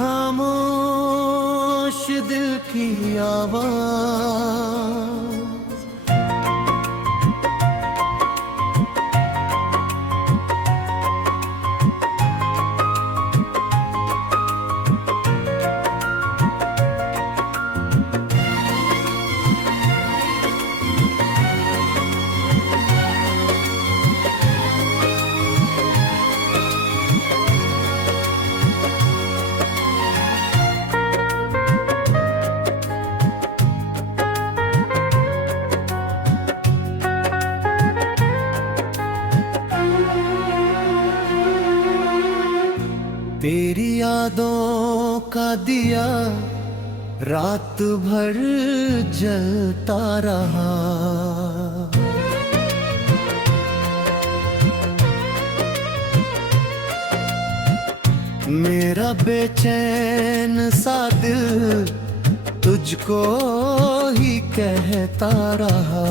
खामोश दिल की आवाज। तेरी यादों का दिया रात भर जलता रहा। मेरा बेचैन सा दिल तुझको ही कहता रहा।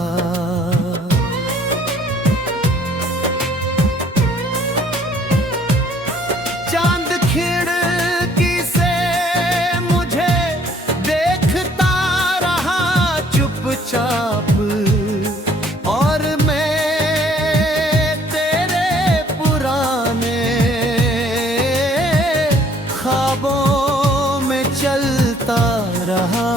चाप और मैं तेरे पुराने ख्वाबों में चलता रहा।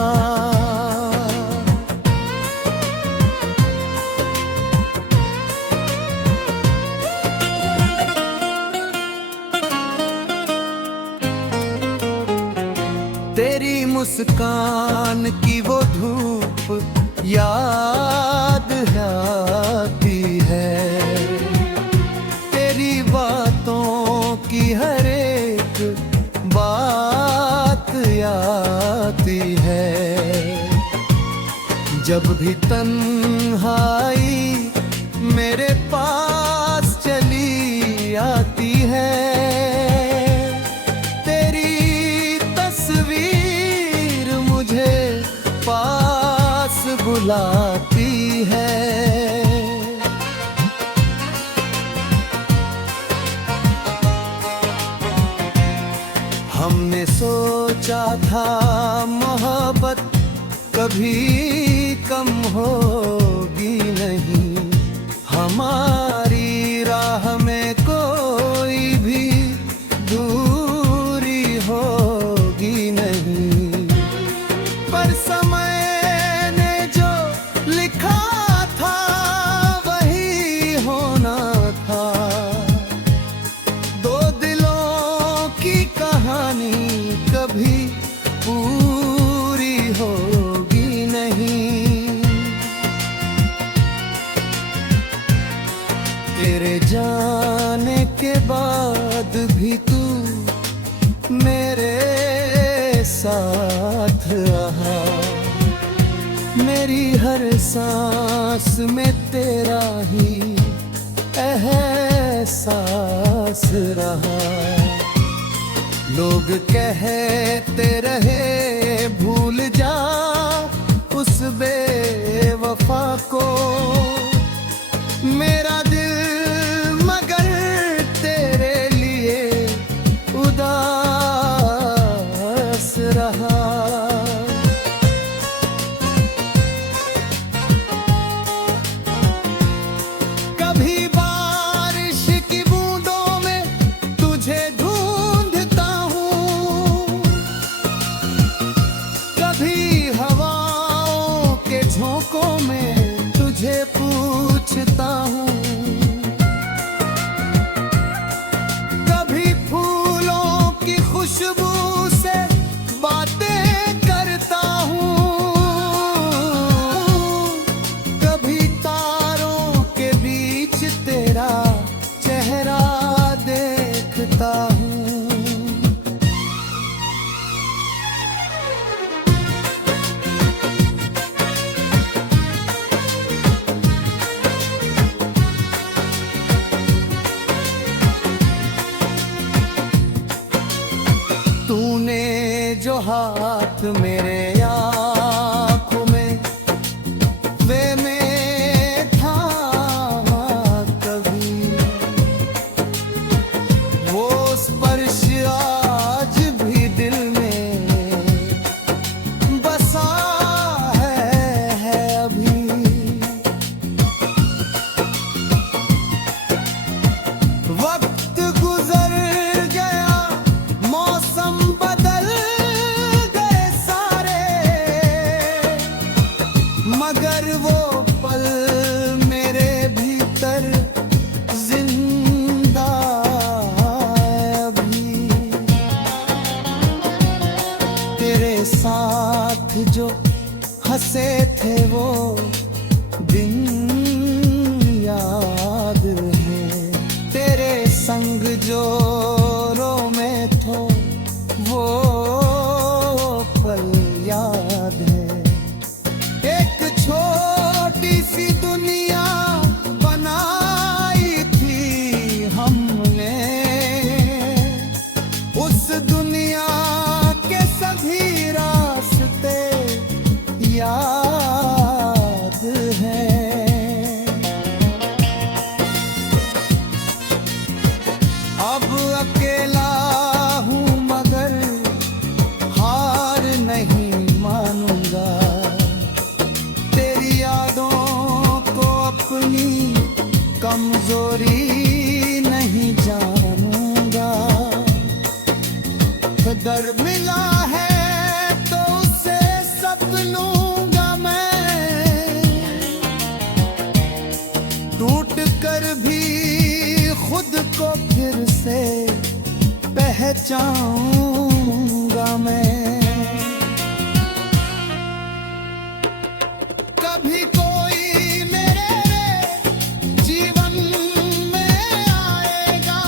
तेरी मुस्कान की वो धूप याद आती है। तेरी बातों की हर एक बात आती है। जब भी तन्हाई मेरे पास चली आती है, तेरी तस्वीर मुझे पास बुलाती है। हमने सोचा था मोहब्बत कभी कम होगी नहीं, हमारी राह में कोई भी दूरी होगी नहीं। पर समय ने जो लिखा था वही होना था। दो दिलों की कहानी कभी पूरी होगी नहीं। तेरे जाने के बाद भी तू मेरे साथ रहा। मेरी हर सांस में तेरा ही एहसास रहा। लोग कहते रहे भूल जा उस बेवफा को। मेरा दिल मगर तेरे लिए उदास रहा। कभी बारिश की बूंदों में तुझे ढूंढता हूँ, कभी हवाओं के झोंकों में तुझे पूछता हूँ, कभी फूलों की खुशबू से बातें करता हूँ, कभी तारों के बीच तेरा चेहरा देखता हूँ। तूने जो हाथ मेरे आँखों में वे में था कभी, वो स्पर्श आज भी दिल हंसे थे वो दिन याद है, तेरे संग जोरों में थो वो पल याद है। एक छोटी सी दुनिया बनाई थी हमने, उस दुनिया के सभी रास्ते याद हैं। अब अकेला हूँ मगर हार नहीं मानूंगा, तेरी यादों को अपनी कमजोरी नहीं जानूंगा। कदर मिला है तो उसे सब लूंगा मैं, टूट कर भी खुद को फिर से पहचानूंगा मैं। कभी कोई मेरे जीवन में आएगा,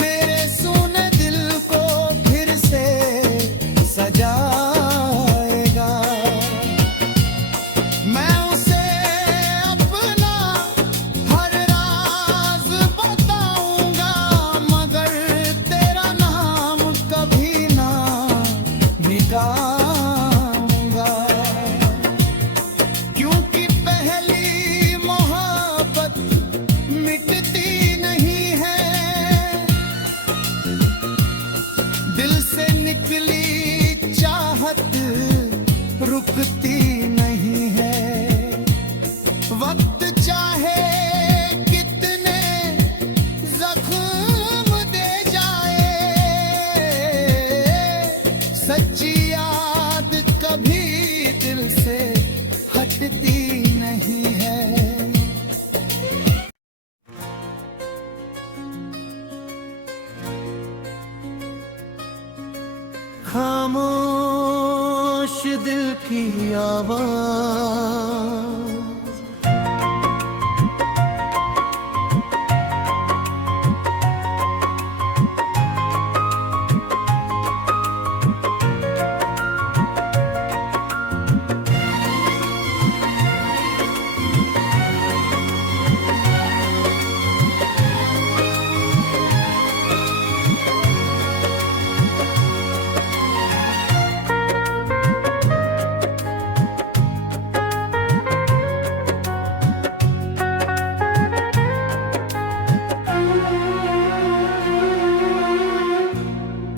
मेरे सूने दिल को फिर से सजाएगा। मैं उसे अपना हर राज बताऊंगा, मगर तेरा नाम कभी ना मिटाऊंगा। क्योंकि पहली मोहब्बत मिटती नहीं है, दिल से निकली चाहत रुकती नहीं है। वक्त चाहे कितने जख्म दे जाए, सच्ची याद कभी दिल से हटती नहीं है। खामोश दिल की आवाज,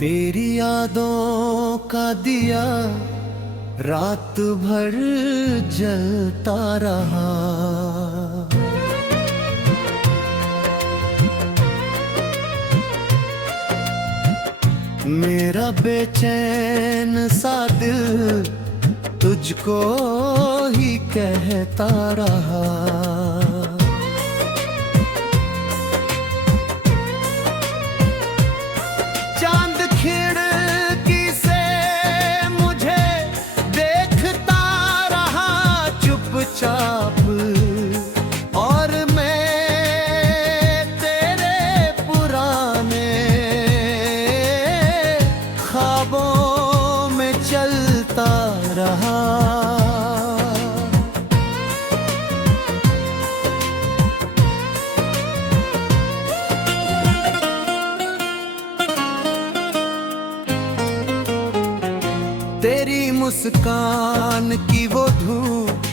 तेरी यादों का दिया रात भर जलता रहा। मेरा बेचैन सा दिल तुझको ही कहता रहा। चांद खिड़की से मुझे देखता रहा चुपचाप, और मैं तेरे पुराने ख्वाबों में चलता रहा। तेरी मुस्कान की वो धूप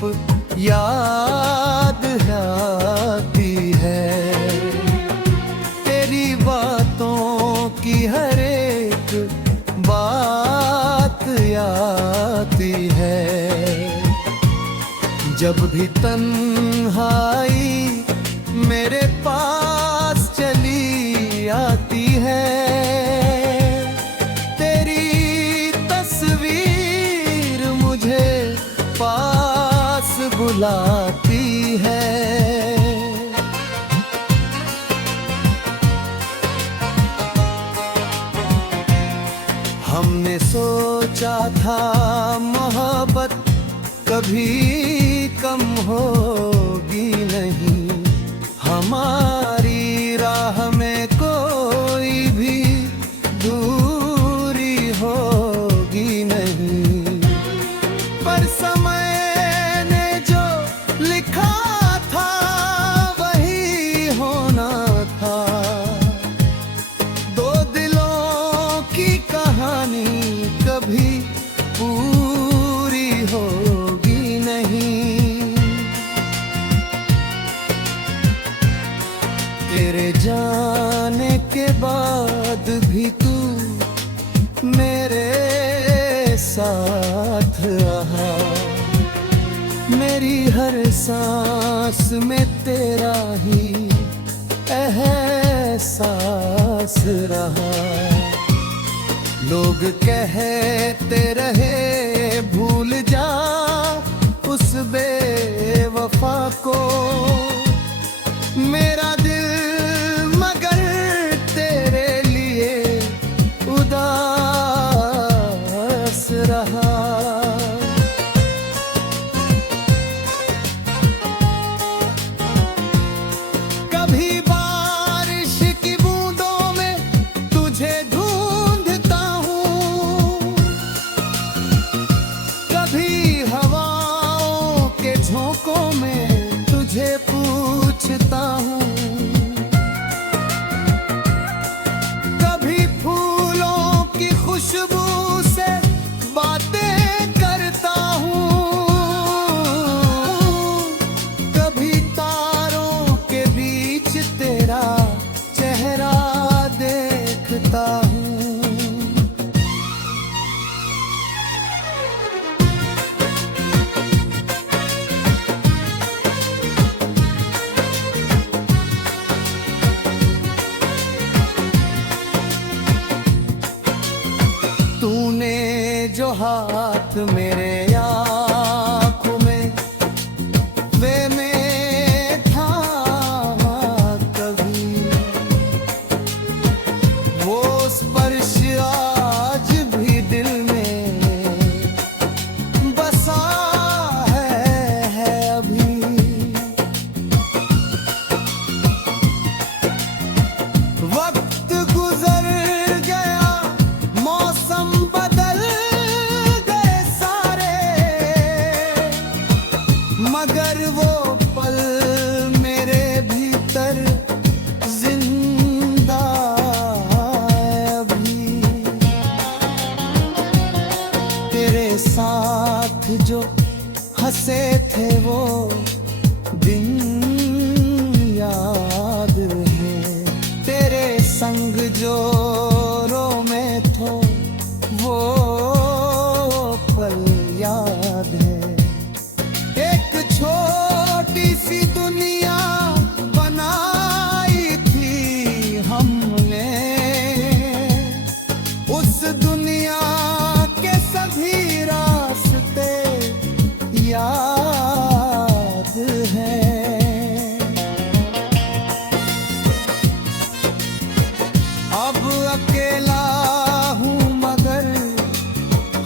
याद आती है, तेरी बातों की हर एक बात आती है। जब भी तन्हाई मेरे पास चली आती है, तेरी तस्वीर मुझे पास बुलाती है। हमने सोचा था मोहब्बत कभी भी कम होगी नहीं, हमारी राह में कोई भी दूरी होगी नहीं। पर समय ने जो लिखा था वही होना था। दो दिलों की कहानी कभी पूरी होगी नहीं। तेरे जाने के बाद भी तू मेरे साथ रहा, मेरी हर सांस में तेरा ही एहसास रहा। लोग कहते रहे भूल जा उस बेवफा को, मेरा दिल मगर तेरे लिए उदास रहा। कभी बारिश की बूंदों में तुझे ढूंढता हूँ, कभी हवाओं के झोंकों में तुझे पूछता हूँ, कभी फूलों की खुशबू से बातें करता हूँ, कभी तारों के बीच तेरा चेहरा देखता हूँ। तूने जो हाथ मेरे आँखों में वे में थामा कभी, वो स्पर्श आज भी दिल में बसा है अभी। वक्त गुजर गया, मौसम बदल गए सारे, मगर वो पल मेरे भीतर जिंदा है अभी। तेरे साथ जो हंसे थे वो दिन याद है, तेरे संग जो रोमे थो वो पल याद है। एक छोटी सी दुनिया बनाई थी हमने, उस दुनिया के सभी रास्ते याद हैं। अब अकेला हूँ मगर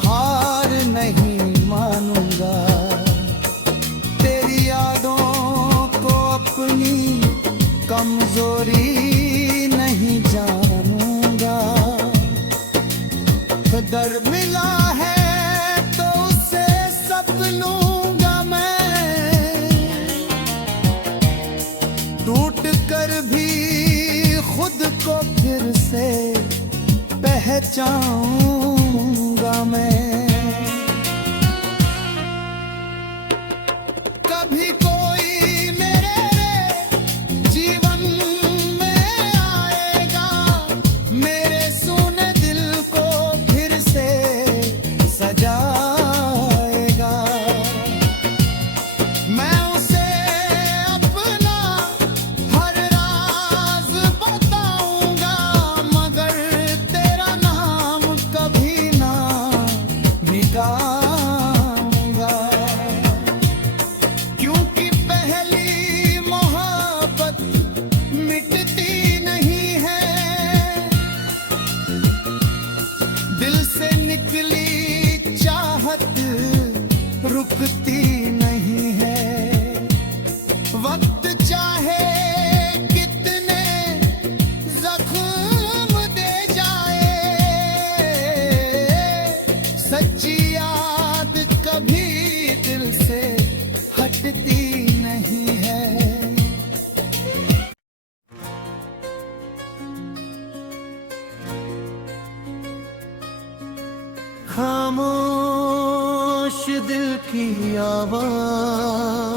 हार नहीं मानूंगा, तेरी यादों को अपनी कमजोरी नहीं जानूंगा। दर मिला है तो उसे सब लूंगा मैं, टूट कर भी खुद को फिर से पहचानूंगा मैं। कभी कोई मेरे जीवन में आएगा, मेरे सूने दिल को फिर से सजाएगा। मैं उसे अपना हर राज बताऊंगा, मगर तेरा नाम कभी ना खामोश दिल की आवाज।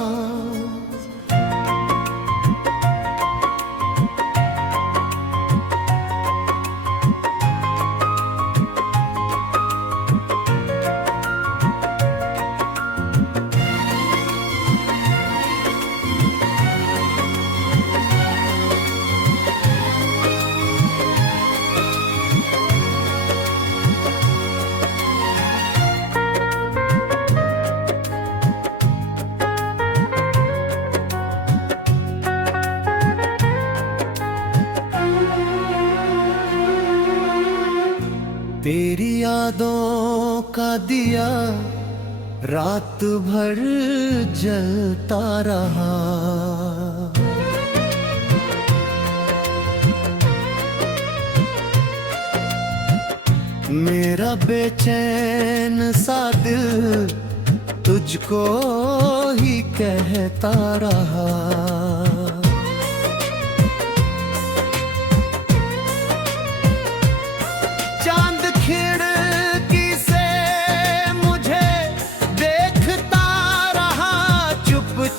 तेरी यादों का दिया रात भर जलता रहा। मेरा बेचैन सा दिल तुझको ही कहता रहा।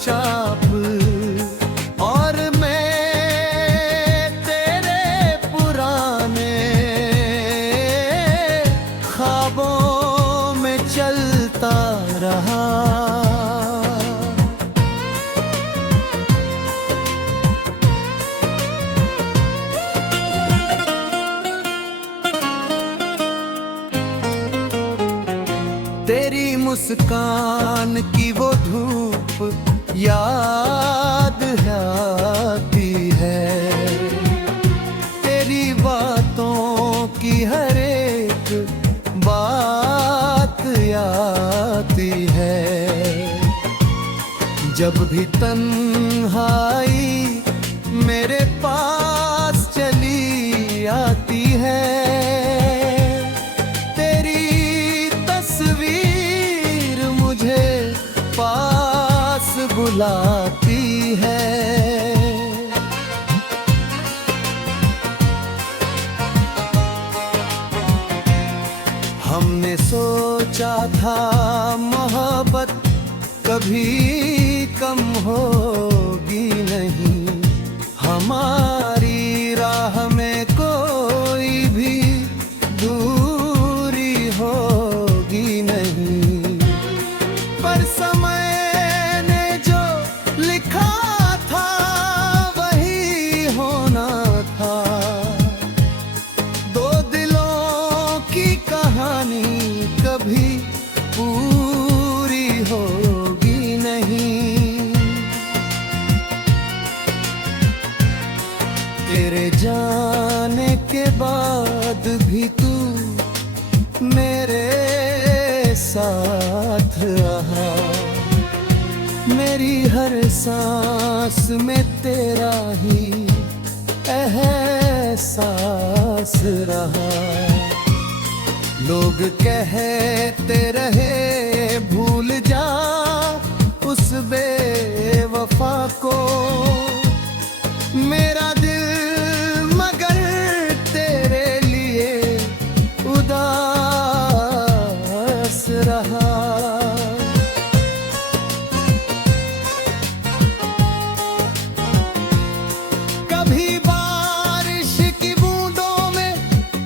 चाप और मैं तेरे पुराने ख्वाबों में चलता रहा। तेरी मुस्कान की वो धूप याद आती है। तेरी बातों की हर एक बात आती है। जब भी तन्हाई मेरे पास चली आती है, तेरी तस्वीर मुझे पास बुलाती है। हमने सोचा था मोहब्बत कभी कम होगी नहीं, हमारी राह में कोई भी दूरी होगी नहीं। पर समय कभी पूरी होगी नहीं। तेरे जाने के बाद भी तू मेरे साथ रहा। मेरी हर सांस में तेरा ही एहसास रहा। लोग कहते रहे भूल जा उस बेवफा को, मेरा दिल मगर तेरे लिए उदास रहा। कभी बारिश की बूंदों में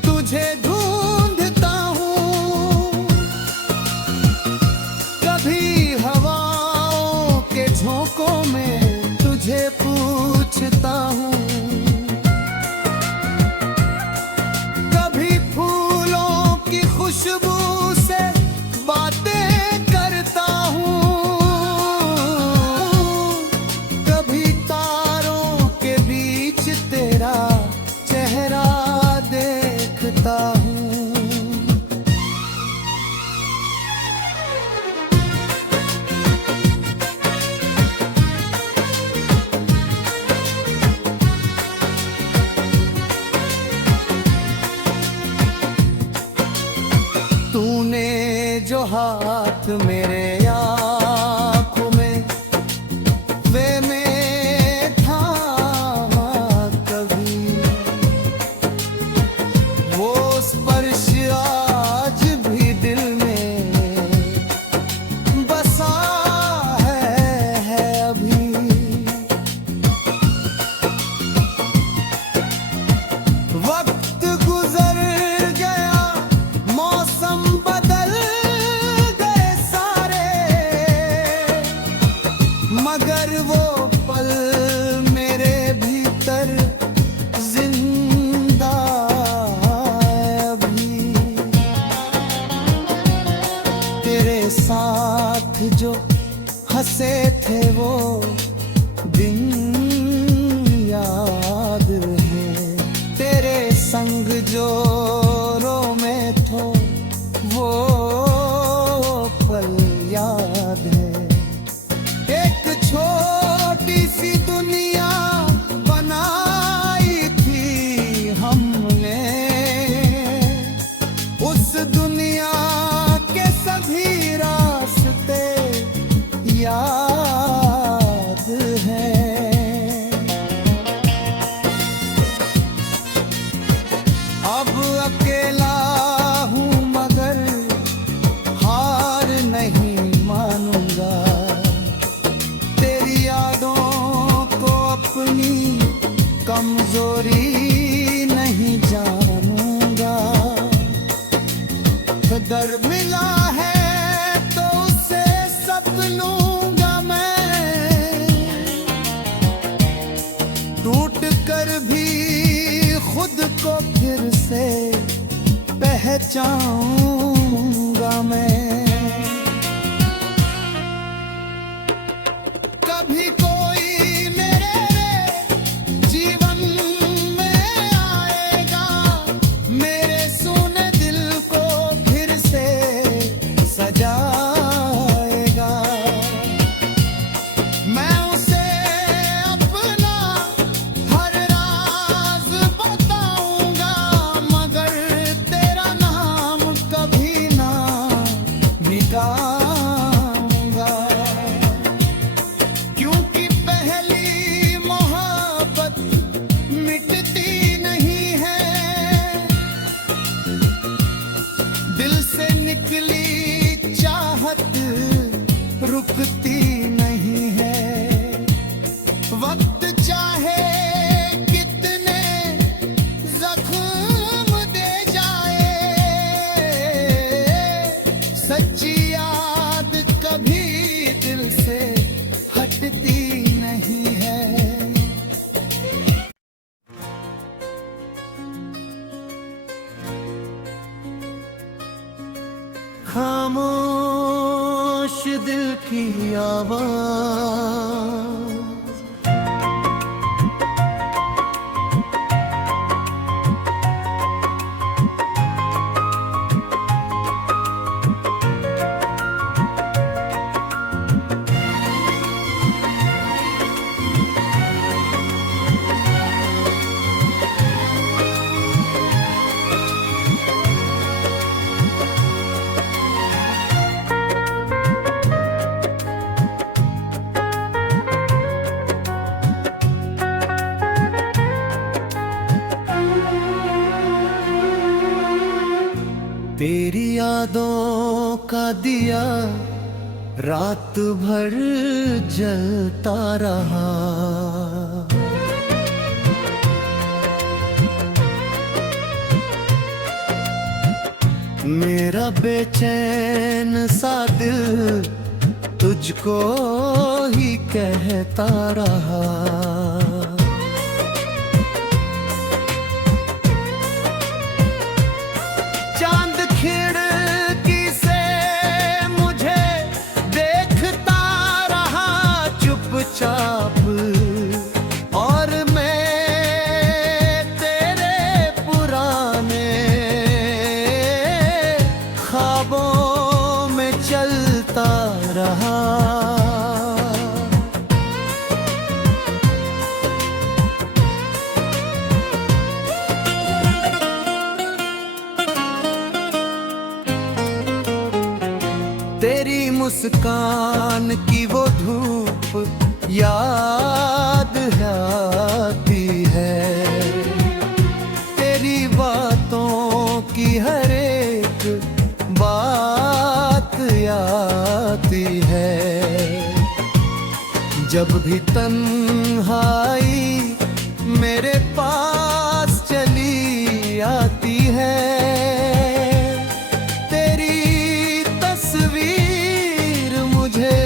तुझे झोंकों में तुझे पूछता हूँ। कभी फूलों की खुशबू से बातें करता हूँ। कभी तारों के बीच तेरा चेहरा देखता हूँ। तूने जो हाथ मेरे आँखों में वे में थामा कभी, वो स्पर्श आज भी दिल में जोरों में थो वो पल याद है। एक छोटी सी दुनिया बनाई थी हमने, उस दुनिया के सभी रास्ते याद हैं। अब अकेला हूँ मगर हार नहीं मानूंगा, तेरी यादों को अपनी कमजोरी नहीं जानूंगा। दर मिला है तो उसे सब लूंगा मैं, टूट कर भी खुद को फिर से पहचानूंगा मैं। कभी कोई मेरे जीवन में आएगा, मेरे सूने दिल को फिर से सजाएगा। मैं उसे अपना हर राज बताऊंगा, मगर तेरा नाम कभी ना मिटाऊंगा। क्योंकि पहली मोहब्बत मिटती नहीं है, दिल से निकली चाहत रुकती नहीं है। वक्त चाहे कितने जख्म दे जाए, सच्ची याद कभी दिल से हटती नहीं है। खामोश दिल की आवाज, तेरी यादों का दिया रात भर जलता रहा। मेरा बेचैन सा दिल तुझको ही कहता रहा। चांद खिड़की से मुझे देखता रहा चुपचाप, और मैं तेरे पुराने ख्वाबों में चलता रहा। तेरी मुस्कान की वो धूप याद आती है, तेरी बातों की हर एक बात आती है। जब भी तन्हाई मेरे पास चली आती है, तेरी तस्वीर मुझे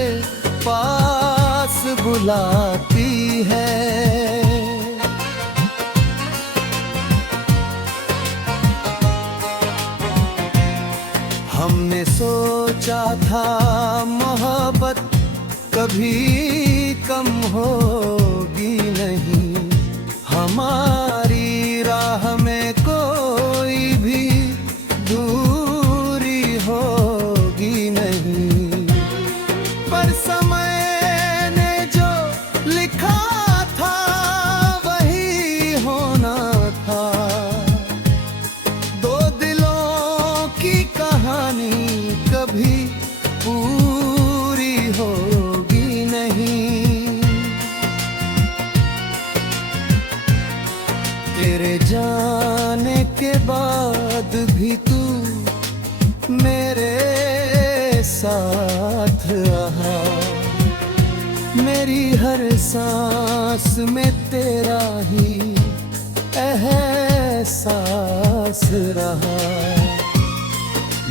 पास बुलाती है। हमने सोचा था मोहब्बत कभी कम होगी नहीं, हमारी राह में कोई तेरे जाने के बाद भी तू मेरे साथ रहा, मेरी हर सांस में तेरा ही एहसास रहा।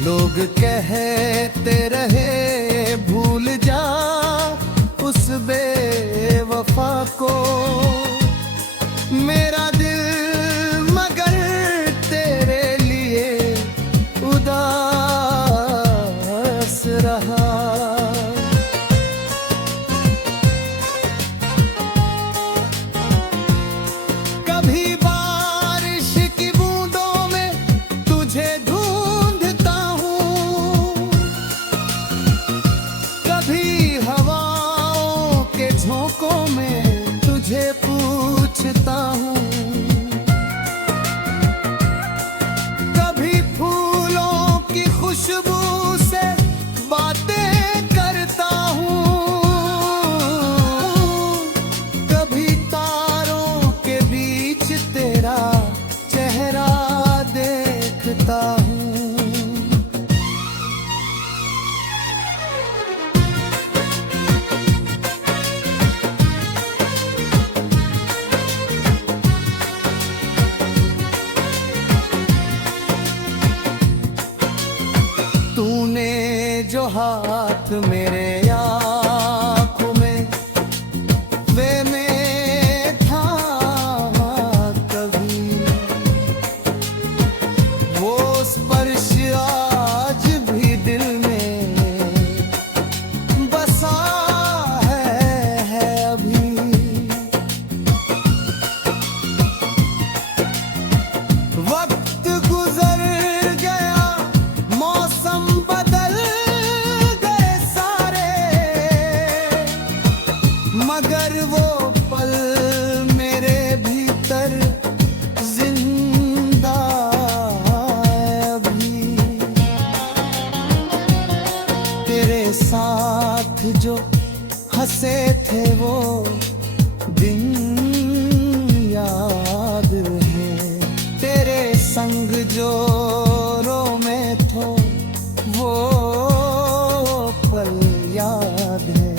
लोग कहते रहे भूल जा उस बेवफा को, मेरा दिल मगर तेरे लिए उदास रहा। कभी बारिश की बूंदों में तुझे ढूंढता हूँ, कभी हवाओं के झोंकों में तुझे पूछता हूँ, कभी फूलों की खुशबू से बातें करता हूँ, कभी तारों के बीच तेरा चेहरा देखता हूँ। तूने जो हाथ मेरे आँखों में वे में था कभी, वो स्पर्श आज भी दिल में बसा है अभी। वक्त गुजर गया, मौसम बदल गए सारे, मगर वो पल मेरे भीतर जिंदा है अभी। तेरे साथ जो हंसे थे वो दिन याद है, तेरे संग जो रोमे थो वो पल याद है।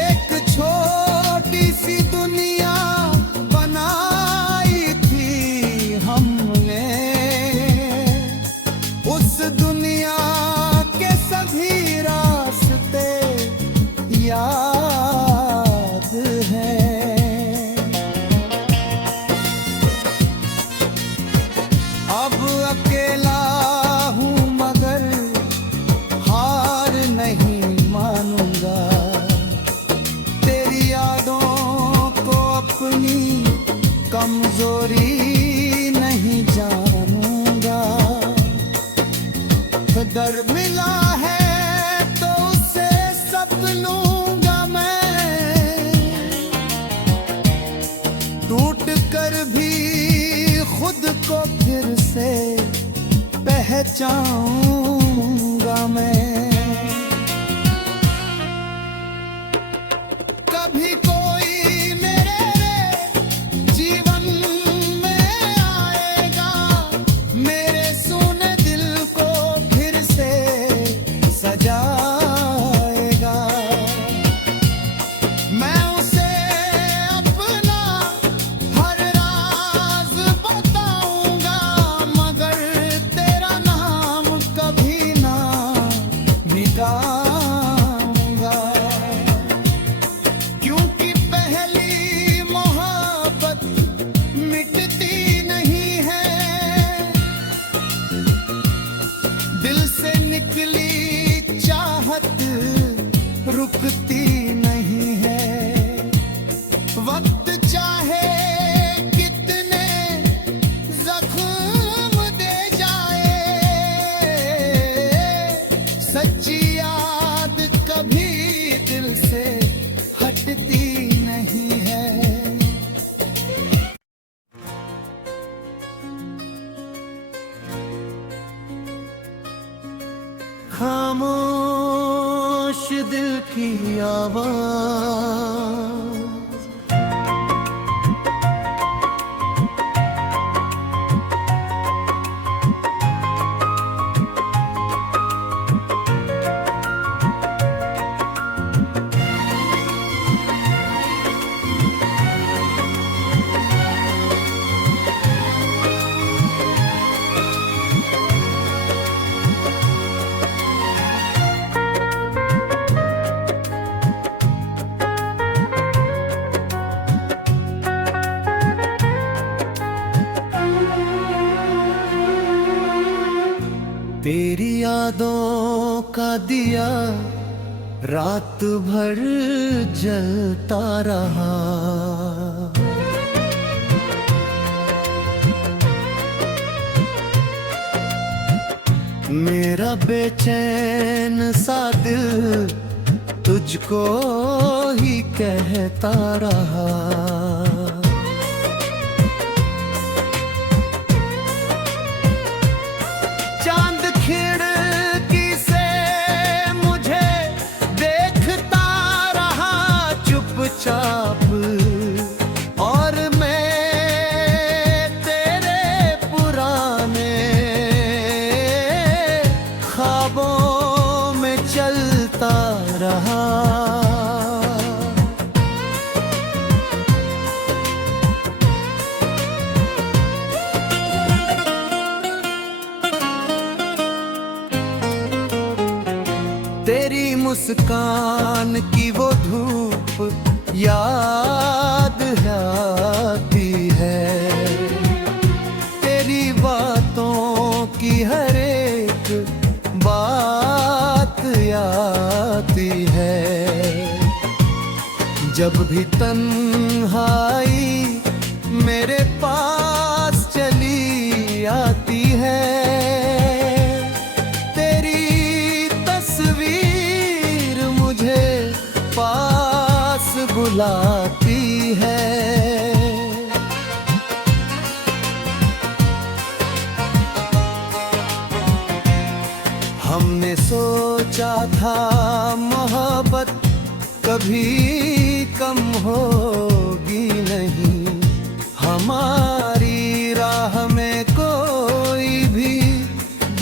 एक छोटी सी दुनिया बनाई थी हमने, उस दुनिया के सभी रास्ते याद हैं। अब अकेला हूँ मगर हार नहीं मानूंगा, तेरी यादों को अपनी कमजोरी नहीं जानूंगा। दर मिला है तो उसे सब लूंगा मैं, टूट कर भी खुद को फिर से पहचानूंगा मैं। कभी कोई मेरे जीवन में आएगा, मेरे सूने दिल को फिर से सजाएगा। मैं उसे अपना हर राज बताऊंगा, मगर तेरा नाम कभी ना मिटाऊंगा। क्योंकि पहली मोहब्बत मिटती नहीं है, दिल से निकली चाहत रुकती नहीं है। वक्त चाहे कितने जख्म दे जाए, सच्ची याद कभी दिल से हटती नहीं है। खामोश दिल की आवाज तेरी यादों का दिया रात भर जलता रहा। मेरा बेचैन सा दिल तुझको ही कहता रहा। चांद खिड़की से मुझे देखता रहा चुपचाप, और मैं तेरे पुराने ख्वाबों में चलता रहा। तेरी मुस्कान की वो धूप याद आती है, तेरी बातों की हर एक बात आती है। जब भी तन्हाई मेरे पास चली आती है, पास बुलाती है। हमने सोचा था मोहब्बत कभी कम होगी नहीं, हमारी राह में कोई भी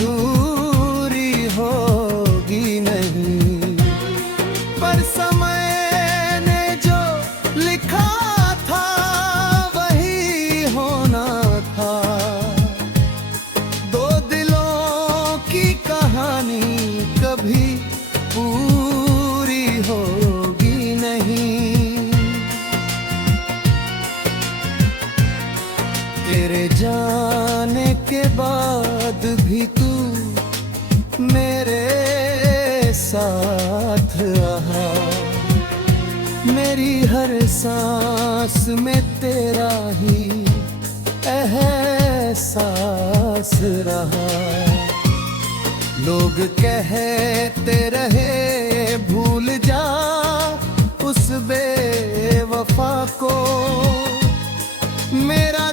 दूरी होगी नहीं। पर समय ने जो लिखा था वही होना था। दो दिलों की कहानी कभी पूरी होगी नहीं। तेरे जाने के बाद भी तू मेरे साथ रहा, मेरी हर सांस में तेरा ही एहसास रहा। लोग कहते रहे भूल जा उस बेवफा को, मेरा